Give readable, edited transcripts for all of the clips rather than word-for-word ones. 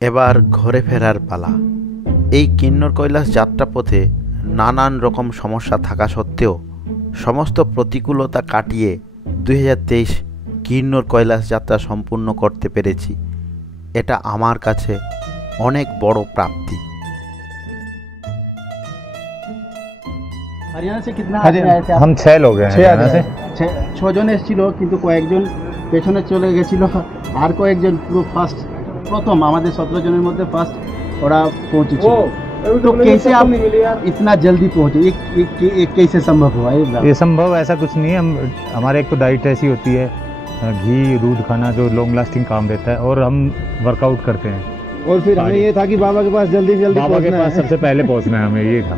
এবার ঘরে ফেরার পালা। এই কিন্নর কৈলাস যাত্রাপথে নানান রকম সমস্যা থাকা সত্ত্বেও সমস্ত প্রতিকূলতা কাটিয়ে 2023 কিন্নর কৈলাস যাত্রা সম্পূর্ণ করতে পেরেছি। এটা আমার কাছে অনেক বড় প্রাপ্তি। हरियाणा से कितना हम 6 लोग हैं हरियाणा से। 6 জন এসেছিল, কিন্তু কয়েকজন পেছনে চলে গেছিল, আর কয়েকজন পুরো ফার্স্ট প্রথম আমাদের 17 জনের মধ্যে ফার্স্ট ওরা পৌঁছেছিল। तो कैसे आप इतना जल्दी पहुंचे, ये कैसे संभव हुआ? ये संभव ऐसा कुछ नहीं है। हमारे एक तो डाइट ऐसी होती है, घी दूध खाना जो लॉन्ग लास्टिंग काम रहता है, और हम वर्कआउट करते हैं। और फिर हमें ये था कि बाबा के पास जल्दी बाबा के पास सबसे पहले पहुंचना है, हमें ये था।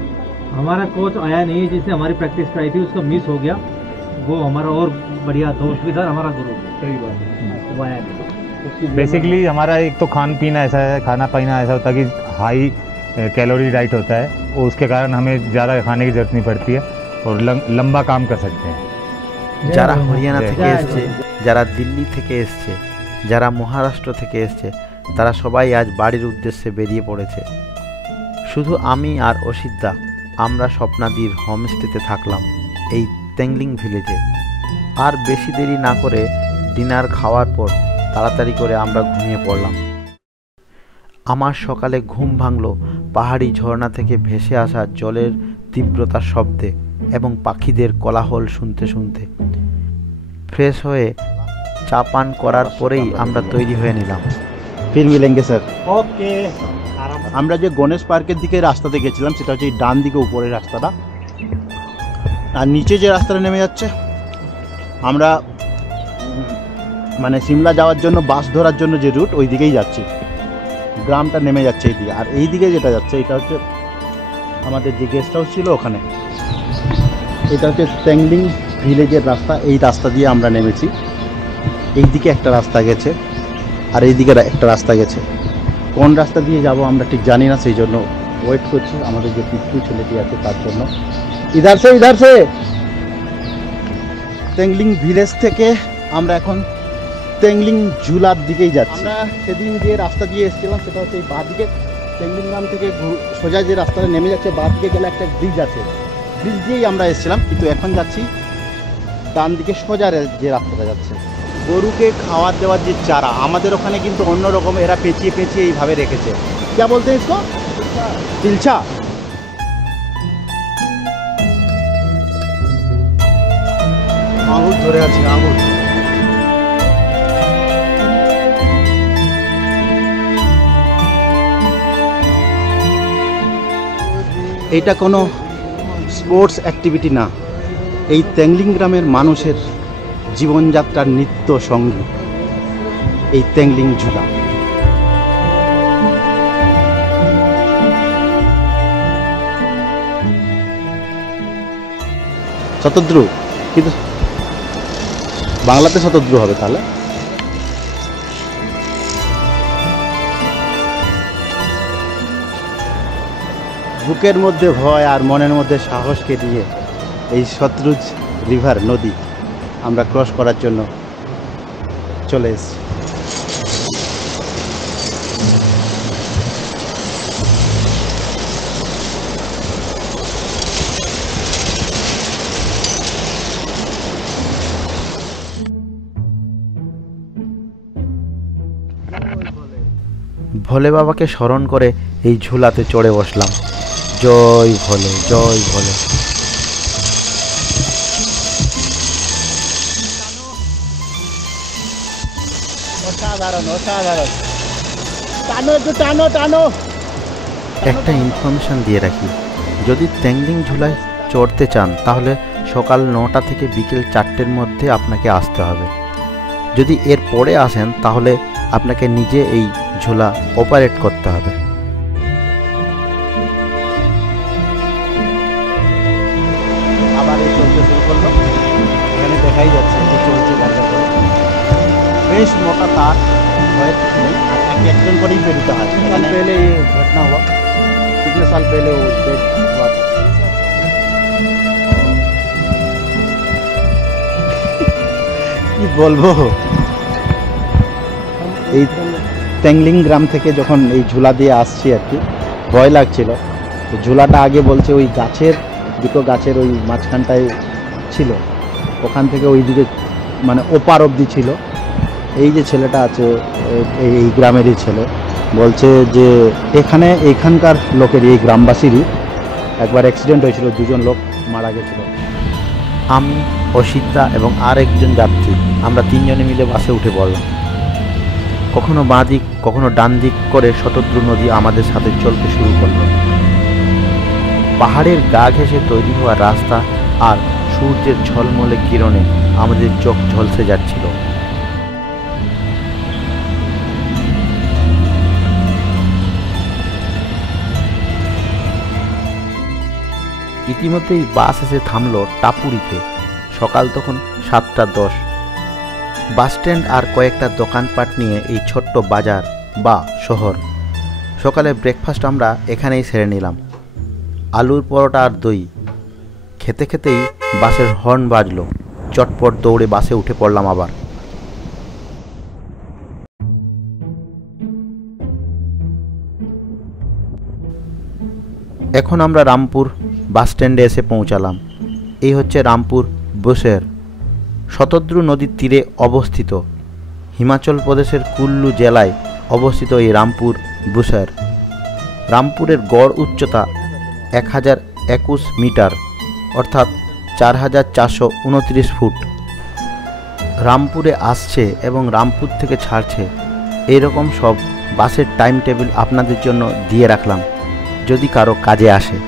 हमारा कोच आया नहीं, जिसने हमारी प्रैक्टिस कराई थी उसका मिस हो गया। वो हमारा और बढ़िया दोस्त भी था, हमारा गुरु वो आया नहीं। बेसिकली हमारा एक तो खान पीना ऐसा है, खाना पीना ऐसा होता है कि हाई कैलोरी डाइट होता है, और उसके कारण हमें ज़्यादा खाने की जरूरत नहीं पड़ती है और लंबा काम कर सकते हैं। যারা হরিয়ানা থেকে এসছে, যারা দিল্লি থেকে এসছে, যারা মহারাষ্ট্র থেকে এসছে, তারা সবাই আজ বাড়ির উদ্দেশ্যে বেরিয়ে পড়েছে। শুধু আমি আর অসিতদা আমরা স্বপ্নাদির হোমস্টেতে থাকলাম এই তেংলিং ভিলেজে। আর বেশি দেরি না করে ডিনার খাওয়ার পর তাড়াতাড়ি করে আমরা ঘুমিয়ে পড়লাম। আমার সকালে ঘুম ভাঙল পাহাড়ি ঝর্ণা থেকে ভেসে আসা জলের তীব্রতার শব্দে এবং পাখিদের কোলাহল শুনতে শুনতে। ফ্রেশ হয়ে চা পান করার পরেই আমরা তৈরি হয়ে নিলাম। फिर मिलेंगे सर। ओके। আমরা যে গণেশ পার্কের দিকে রাস্তাতে গেছিলাম সেটা হচ্ছে এই ডান দিকে উপরের রাস্তাটা, আর নিচে যে রাস্তাটা নেমে যাচ্ছে আমরা মানে সিমলা যাওয়ার জন্য বাস ধরার জন্য যে রুট ওই দিকেই যাচ্ছি। গ্রামটা নেমে যাচ্ছে এই দিকে, আর এই দিকে যেটা যাচ্ছে এটা হচ্ছে আমাদের যে গেস্ট হাউস ছিল ওখানে। এটা হচ্ছে তেংলিং ভিলেজের রাস্তা, এই রাস্তা দিয়ে আমরা নেমেছি। এই দিকে একটা রাস্তা গেছে আর এই দিকে একটা রাস্তা গেছে। কোন রাস্তা দিয়ে যাব আমরা ঠিক জানি না, সেই জন্য ওয়েট করছি আমাদের যে পিট্টু ছেলেটি আছে তার জন্য। ইধার সে তেংলিং ভিলেজ থেকে আমরা এখন তেংলিং ঝুলার দিকেই যাচ্ছি। আমরা সেদিন যে রাস্তা দিয়ে এসেছিলাম সেটা হচ্ছে এই বাঁ দিকে তেংলিং গ্রাম থেকে সোজা যে রাস্তাটা নেমে যাচ্ছে, বাঁ দিকে গেলে একটা ব্রিজ আছে, ব্রিজ দিয়েই আমরা এসেছিলাম। কিন্তু এখন যাচ্ছি ডান দিকে সোজা যে রাস্তাটা যাচ্ছে। গরুকে খাওয়ার দেওয়ার যে চারা আমাদের ওখানে কিন্তু অন্যরকম, এরা পেঁচিয়ে পেঁচিয়ে এইভাবে রেখেছে। क्या बोलते हैं इसको? तिलछा। আঙুর ধরে আছে, আঙুর। এটা কোনো স্পোর্টস অ্যাক্টিভিটি না, এই তেংলিং গ্রামের মানুষের জীবনযাত্রার নিত্য সঙ্গী এই তেংলিং ঝুলা। শতদ্রু, কিন্তু বাংলাতে শতদ্রু হবে তাহলে। বুকের মধ্যে ভয় আর মনের মধ্যে সাহসকে নিয়ে এই সতলুজ রিভার নদী আমরা ক্রস করার জন্য চলে এসেছি। ভোলে বাবাকে স্মরণ করে এই ঝুলাতে চড়ে বসলাম। জয় ভোলে, জয় ভোলে। একটা ইনফরমেশন দিয়ে রাখি, যদি তেংলিং ঝুলায় চড়তে চান তাহলে সকাল 9টা থেকে বিকেল 4টের মধ্যে আপনাকে আসতে হবে। যদি এর পরে আসেন তাহলে আপনাকে নিজে এই ঝুলা অপারেট করতে হবে। আবার এই চলতে শুরু করলো, এখানে দেখাই যাচ্ছে যে চলছে গাড়িটা করে। বেশ মোটা তার হয়ে একজন করেই বেরোতে হয়। पहले ये घटना हुआ, कितने साल पहले वो डेट हुआ था? কি বলবো, এই তেংলিং গ্রাম থেকে যখন এই ঝুলা দিয়ে আসছি আর কি, ভয় লাগছিল। তো ঝুলাটা আগে বলছে ওই গাছের, দুটো গাছের ওই মাঝখানটায় ছিল, ওখান থেকে ওই দিকে মানে ওপার অবধি ছিল। এই যে ছেলেটা আছে এই গ্রামেরই ছেলে, বলছে যে এখানকার লোকেরই, এই গ্রামবাসীরই একবার অ্যাক্সিডেন্ট হয়েছিল, দুজন লোক মারা গেছিল। আমি, অসিতদা এবং আর একজন যাত্রী, আমরা তিনজনে মিলে বাসে উঠে পড়লাম। কখনো বাঁ দিক কখনো ডান দিক করে শতদ্রু নদী আমাদের সাথে চলতে শুরু করলো। পাহাড়ের গা ঘেঁষে তৈরি হওয়া রাস্তা আর সূর্যের ঝলমলে কিরণে আমাদের চোখ ঝলসে যাচ্ছিল। ইতিমধ্যেই বাস এসে থামলো টাপুরিতে। সকাল তখন 7:10। বাসস্ট্যান্ড আর কয়েকটা দোকানপাট নিয়ে এই ছোট্ট বাজার বা শহর। সকালে ব্রেকফাস্ট আমরা এখানেই সেরে নিলাম, আলুর পরোটা আর দই। খেতে খেতেই বাসের হর্ন বাজলো। চটপট দৌড়ে বাসে উঠে পড়লাম আবার। এখন আমরা রামপুর বাসস্ট্যান্ডে এসে পৌঁছালাম। এই হচ্ছে রামপুর বুশের, শতদ্রু নদীর তীরে অবস্থিত। হিমাচল প্রদেশের কুল্লু জেলায় অবস্থিত এই রামপুর বুশের। রামপুরের গড় উচ্চতা 1021 মিটার, অর্থাৎ 4429 ফুট। রামপুরে আসছে এবং রামপুর থেকে ছাড়ছে এরকম সব বাসের টাইম টেবিল আপনাদের জন্য দিয়ে রাখলাম, যদি কারো কাজে আসে।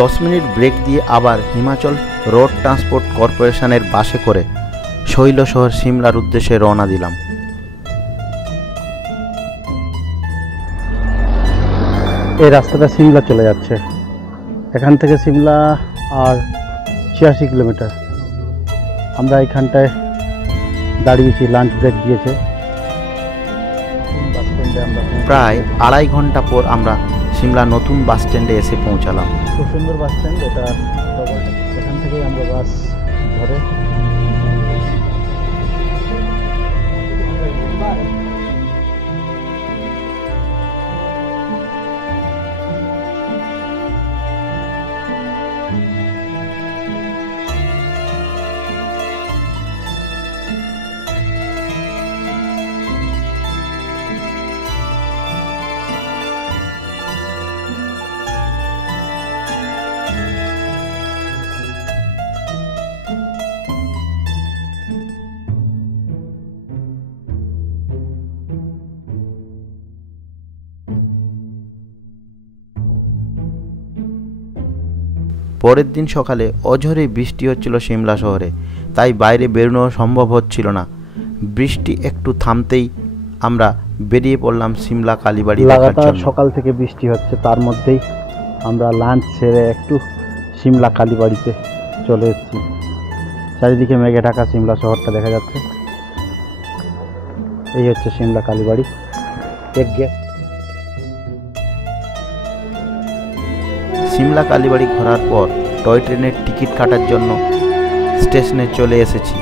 দশ মিনিট ব্রেক দিয়ে আবার হিমাচল রোড ট্রান্সপোর্ট কর্পোরেশনের বাসে করে শৈল শহর সিমলার উদ্দেশ্যে রওনা দিলাম। এই রাস্তাটা সিমলা চলে যাচ্ছে, এখান থেকে সিমলা আর 86 কিলোমিটার। আমরা এখানটায় দাঁড়িয়েছি, লাঞ্চ ব্রেক দিয়েছে। বাস স্ট্যান্ডে আমরা প্রায় 2.5 ঘন্টা পর আমরা সিমলা নতুন বাস স্ট্যান্ডে এসে পৌঁছালাম। খুব সুন্দর বাস স্ট্যান্ড এটা। এখান থেকেই আমরা বাস ধরে পরের দিন সকালে অঝরে বৃষ্টি হচ্ছিল সিমলা শহরে, তাই বাইরে বেরোনো সম্ভব হচ্ছিল না। বৃষ্টি একটু থামতেই আমরা বেরিয়ে পড়লাম সিমলা কালীবাড়ি দেখার লাগাতার জন্য। সকাল থেকে বৃষ্টি হচ্ছে, তার মধ্যেই আমরা লাঞ্চ সেরে একটু সিমলা কালীবাড়িতে চলে এসেছি। চারিদিকে মেঘে ঢাকা সিমলা শহরটা দেখা যাচ্ছে। এই হচ্ছে সিমলা কালীবাড়ি এক গেট। সিমলা কালীবাড়ি ঘোরার পর টয় ট্রেনের টিকিট কাটার জন্য স্টেশনে চলে এসেছি।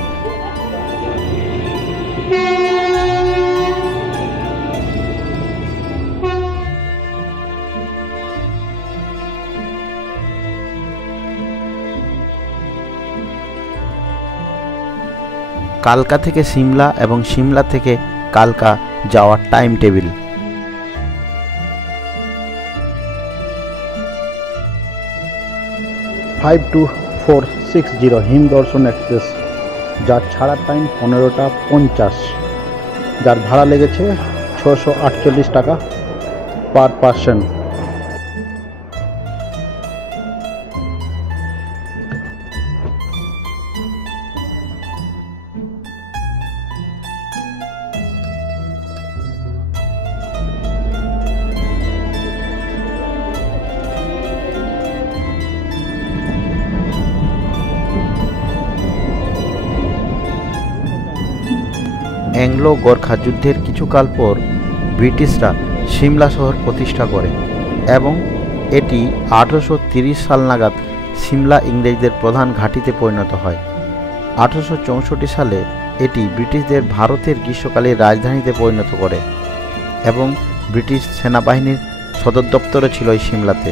কালকা থেকে সিমলা এবং সিমলা থেকে কালকা যাওয়ার টাইম টেবিল। 5260 হিম দর্শন এক্সপ্রেস, যার ছাড়ার টাইম 15টা 50, যার ভাড়া লেগেছে 648 টাকা পার পার্সন। অ্যাংলো গোর্খা যুদ্ধের কিছুকাল পর ব্রিটিশরা সিমলা শহর প্রতিষ্ঠা করে এবং এটি 1830 সাল নাগাদ সিমলা ইংরেজদের প্রধান ঘাঁটিতে পরিণত হয়। 1864 সালে এটি ব্রিটিশদের ভারতের গ্রীষ্মকালীন রাজধানীতে পরিণত করে এবং ব্রিটিশ সেনাবাহিনীর সদর দপ্তরও ছিল এই সিমলাতে।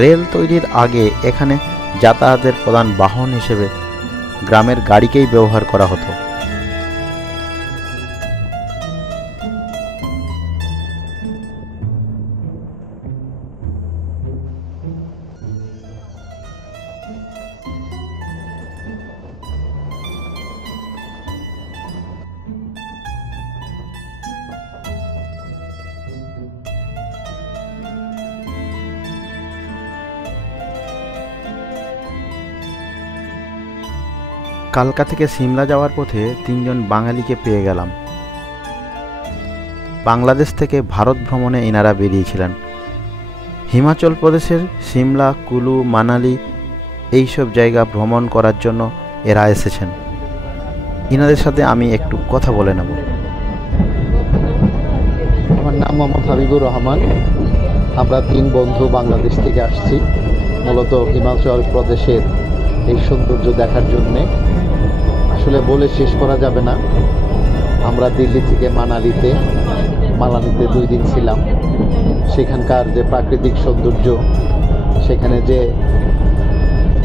রেল তৈরির আগে এখানে যাতায়াতের প্রধান বাহন হিসেবে গ্রামের গাড়িকেই ব্যবহার করা হতো। কালকা থেকে সিমলা যাওয়ার পথে 3 জন বাঙালিকে পেয়ে গেলাম। বাংলাদেশ থেকে ভারত ভ্রমণে এনারা বেরিয়েছিলেন। হিমাচল প্রদেশের সিমলা, কুলু, মানালি এইসব জায়গা ভ্রমণ করার জন্য এরা এসেছেন। এনাদের সাথে আমি একটু কথা বলে নেব। আমার নাম মোহাম্মদ হাবিবুর রহমান। আমরা 3 বন্ধু বাংলাদেশ থেকে আসছি মূলত হিমাচল প্রদেশের এই সৌন্দর্য দেখার জন্যে। আসলে বলে শেষ করা যাবে না। আমরা দিল্লি থেকে মানালিতে 2 দিন ছিলাম। সেখানকার যে প্রাকৃতিক সৌন্দর্য, সেখানে যে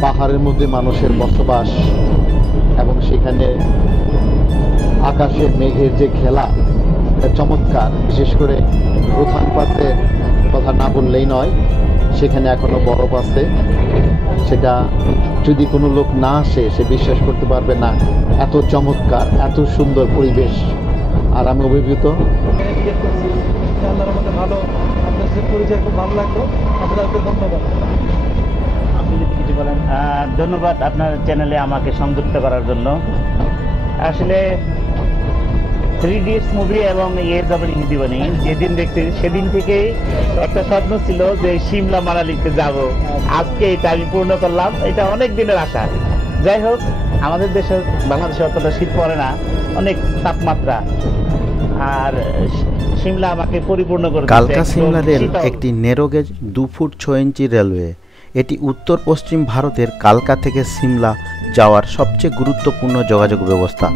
পাহাড়ের মধ্যে মানুষের বসবাস এবং সেখানে আকাশে মেঘের যে খেলা, এটা চমৎকার। বিশেষ করে প্রধান পাতের কথা না বললেই নয়, সেখানে এখনো বরফ আছে। সেটা যদি কোনো লোক না আসে সে বিশ্বাস করতে পারবে না, এত চমৎকার, এত সুন্দর পরিবেশ। আর আমি অভিভূত। আপনি যদি কিছু বলেন। ধন্যবাদ আপনার চ্যানেলে আমাকে সংযুক্ত করার জন্য। আসলে 3 Idiots মুভি এবং ये जबर हिंदी बनी যেদিন দেখছি সেদিন থেকেই একটা স্বপ্ন ছিল যে সিমলা মানালিতে যাব। আজকে এটা আমি পূর্ণ করলাম। এটা অনেক দিনের আশা। যাই হোক, আমাদের দেশে বাংলাদেশে অতটা শীত পড়ে না, অনেক তাপমাত্রা, আর সিমলা আমাকে পরিপূর্ণ করে দিয়েছে। কালকা সিমলা রেল একটি ন্যারোগেজ 2 ফুট 6 ইঞ্চি রেলওয়ে। এটি উত্তর পশ্চিম ভারতের কালকা থেকে সিমলা যাওয়ার সবচেয়ে গুরুত্বপূর্ণ যোগাযোগ ব্যবস্থা।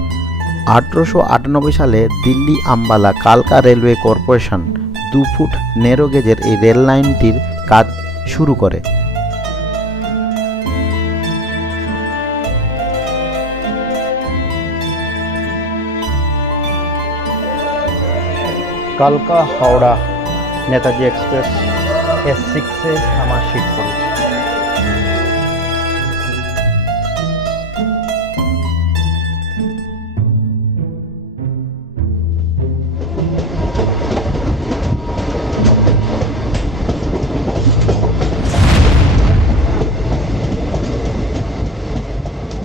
1898 সালে দিল্লি আম্বালা কালকা রেলওয়ে কর্পোরেশন 2 ফুট ন্যারোগেজের এই রেল লাইনটির কাজ শুরু করে। কালকা হাওড়া নেতাজি এক্সপ্রেস S6 আমার সিট পড়েছে।